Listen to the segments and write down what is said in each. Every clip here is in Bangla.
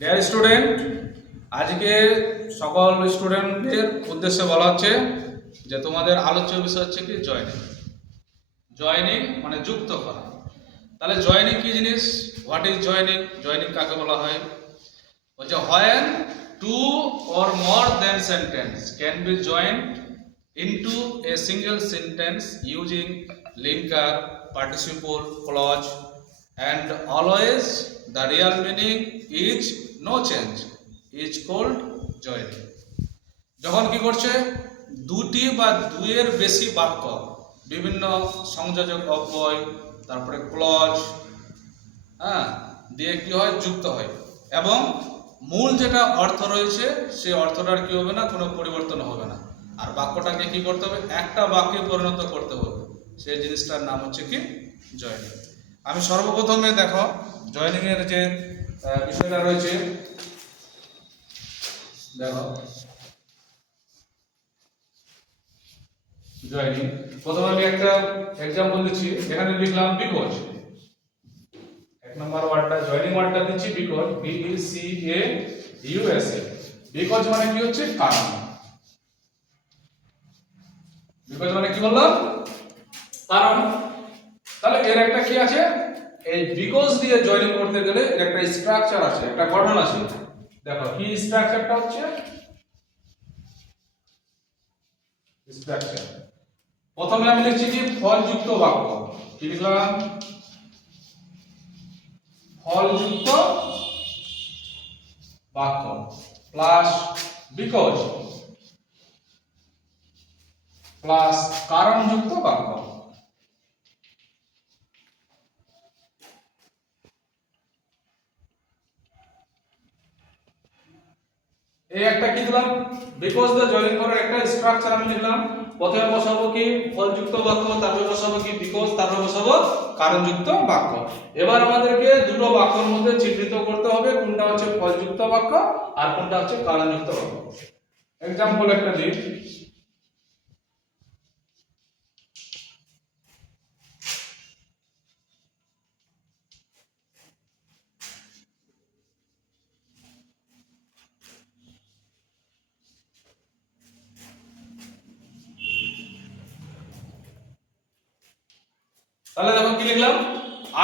ডিয়ার স্টুডেন্ট, আজকে সকল স্টুডেন্টদের উদ্দেশ্যে বলা হচ্ছে যে তোমাদের আলোচ্য বিষয় হচ্ছে কি জয়েনিং। জয়েনিং মানে যুক্ত করা। তাহলে জয়েনিং কি জিনিস? What is joining? জয়েনিং কাকে বলা হয়? বলছে when two or more than sentence can be joined into a single sentence using linker, participle, clause, and always the real meaning is no change is called joining. যখন কি করছে দুটি বা দুইয়ের বেশি বাক্য বিভিন্ন সংযোজক অব্যয় তারপরে ক্লজ দিয়ে কি হয় যুক্ত হয় এবং মূল যেটা অর্থ রয়েছে সেই অর্থটার কি হবে না, কোনো পরিবর্তন হবে না, আর বাক্যটাকে কি করতে হবে, একটা বাক্যে পরিণত করতে হবে। সেই জিনিসটার নাম হচ্ছে কি জয়েনিং। আমি সর্বপ্রথমে দেখো জয়েনিং এর যে বিষয়টা রয়েছে, দেখো জয়েনিং প্রথমে আমি একটা এক্সাম্পল দিচ্ছি। এখানে লিখলাম বিকজ, এক নম্বর ওয়ার্ডটা জয়েনিং ওয়ার্ডটা দিচ্ছি because, B E C A U S E. Because মানে কি হচ্ছে কারণ। বিকজ মানে কি বললাম? কারণ। তাহলে এর একটা কি আছে, এই বিকজ দিয়ে জয়েনিং করতে গেলে এর একটা স্ট্রাকচার আছে, একটা গঠন আছে। দেখো কি স্ট্রাকচারটা হচ্ছে, স্ট্রাকচার প্রথমে আমি লিখছি কি ফলযুক্ত বাক্য। কি লিখলাম? ফলযুক্ত বাক্য প্লাস বিকজ প্লাস কারণযুক্ত বাক্য। এই একটা কি দিলাম, বিকজ দিয়ে জয়েনিং করার একটা স্ট্রাকচার আমি লিখলাম। প্রথমে বসাবো কি ফলযুক্ত বাক্য, তারপরে বসাবো কি বিকজ, তারপরে বসাবো কারণযুক্ত বাক্য। এবার আমাদেরকে দুটো বাক্যের মধ্যে চিহ্নিত করতে হবে কোনটা হচ্ছে ফলযুক্ত বাক্য আর কোনটা হচ্ছে কারণযুক্ত বাক্য। এক্সাম্পল একটা দিই। তাহলে দেখো কি লিখলাম,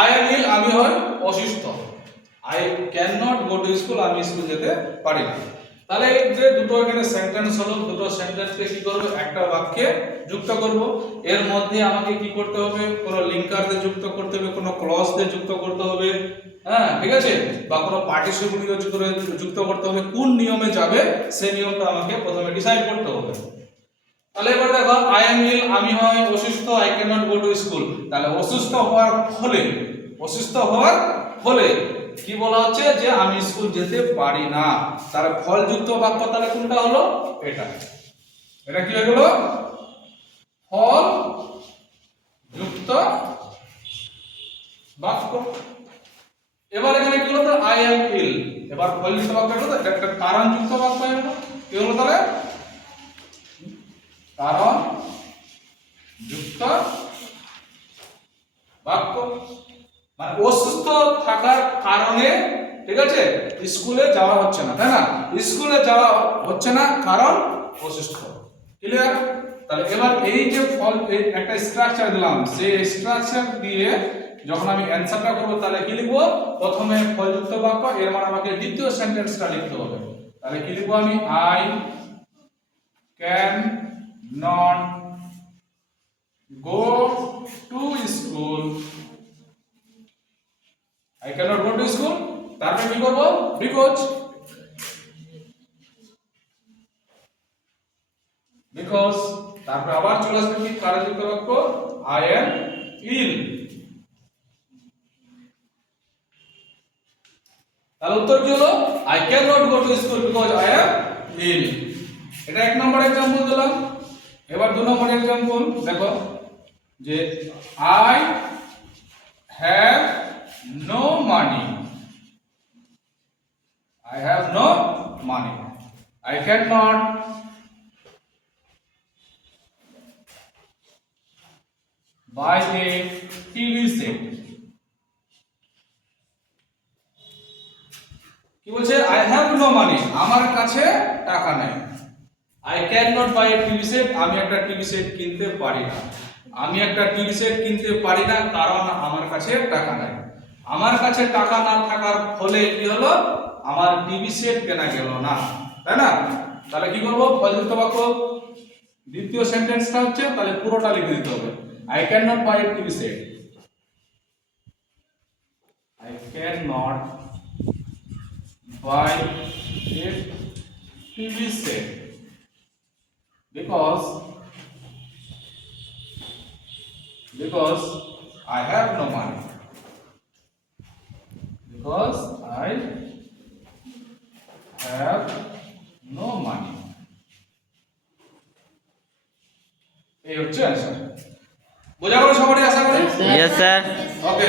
আই এম ইল, আমি হয় অসুস্থ। I can not go to school, আমি স্কুল যেতে পারি না। তাহলে এই যে দুটো এখানে সেন্টেন্স হলো, দুটো সেন্টেন্সকে কি করব, একটা বাক্যে যুক্ত করব। এর মধ্যে আমাকে কি করতে হবে, কোনো লিঙ্কার দিয়ে যুক্ত করতে হবে, কোনো ক্লজ দিয়ে যুক্ত করতে হবে, হ্যাঁ ঠিক আছে, বা কোনো পার্টিসিপল দিয়ে যুক্ত করতে হবে। কোন নিয়মে যাবে সেই নিয়মটা আমাকে প্রথমে ডিসাইড করতে হবে। তাহলে এবার দেখো আই এম ইল, আমি হয় অসুস্থ, I can not go to school. তাহলে অসুস্থ হওয়ার ফলে, অসুস্থ হওয়ার ফলে কি বলা হচ্ছে যে আমি স্কুল যেতে পারি না। তাহলে ফলযুক্ত বাক্য তাহলে কোনটা হলো, এটা। এটা কি হয়ে গেল, ফল যুক্ত বাক্য। এবার এখানে কি হলো, আই এম ইল, এবার ফলযুক্ত বাক্য হলো, একটা কারণযুক্ত বাক্য হয়ে গেল। কি হলো তাহলে, কারণ যুক্ত বাক্য। মানে অসুস্থ থাকার কারণে, ঠিক আছে, স্কুলে যাওয়া হচ্ছে না, তাই না? স্কুলে যাওয়া হচ্ছে না কারণ অসুস্থ। ক্লিয়ার? তাহলে এবার এই যে ফল, একটা স্ট্রাকচার দিলাম, সেই স্ট্রাকচার দিয়ে যখন আমি অ্যানসারটা করব তাহলে কি লিখবো, প্রথমে ফলযুক্ত বাক্য, এর মানে আমাকে দ্বিতীয় সেন্টেন্সটা লিখতে হবে। তাহলে কি লিখবো আমি, I can not go to school, I cannot go to school। তারপরে কি করব, বিকজ, বিকজ তারপরে আবার চলে আসবে কি কারণযুক্ত বাক্য, আই এম ইল। তাহলে উত্তর কি হলো, I can not go to school because I am ill. এটা এক নম্বর एग्जांपल দিলাম। এবার দুই নম্বর एग्जांपल দেখো, যে I have no money, I have no money, I cannot buy a TV set। কি বলছে আই হ্যাভ নো মানি, আমার কাছে টাকা নাই। I can not buy a TV set, আমি একটা টিভি সেট কিনতে পারি না। আমি একটা টিভি সেট কিনতে পারি না কারণ আমার কাছে টাকা নাই। আমার কাছে টাকা না থাকার ফলে কি হলো, আমার টিভি সেট কেনা গেল না, তাই না? তাহলে কি করব, ফলযুক্ত বাক্য দ্বিতীয় সেন্টেন্সটা হচ্ছে, তাহলে পুরোটা লিখে দিতে হবে। I can not buy a TV set, I can not buy a TV set because I have no money, because I have no money। এই হচ্ছে অ্যান্সার। বোঝা গেল সবারই, আশা করি? Yes, sir. ওকে।